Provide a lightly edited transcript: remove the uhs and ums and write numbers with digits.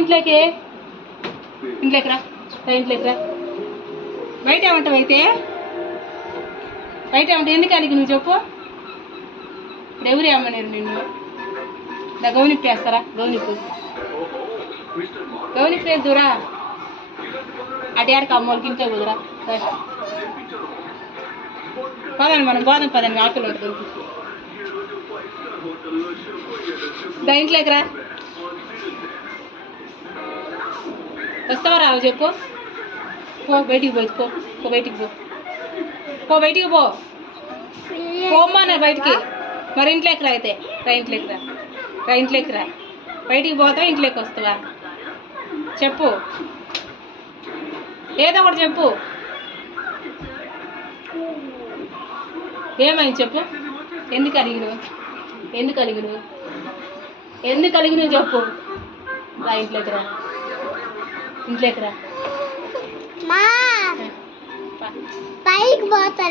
ఇంట్లోకి రా బయట ఏమంటావు అయితే బయట ఏమంటావు ఎందుకు అడిగి నువ్వు చెప్పు ఎవరు ఏమన్నారు నిన్ను నా గౌనిప్పు వేస్తారా గౌనిప్పు వేద్దురా అడియాడికి అమ్మోళ్ళకి ఇంట్లో కుదురా పదండి మనం పోదాం పదండి ఆకలి ఉంటుంది ఇంట్లోకి రా వస్తావా రావు చెప్పు పో బయటికి పో పోమ్మా బయటికి మరి ఇంట్లోకి రా అయితే ఇంట్లోకి రా బయటికి పోతావా ఇంట్లోకి వస్తావా చెప్పు ఏదో ఒకటి చెప్పు ఏమైంది చెప్పు ఎందుకు అడిగిను చెప్పు రా ఇంట్లోకి రా పైకి పోతారు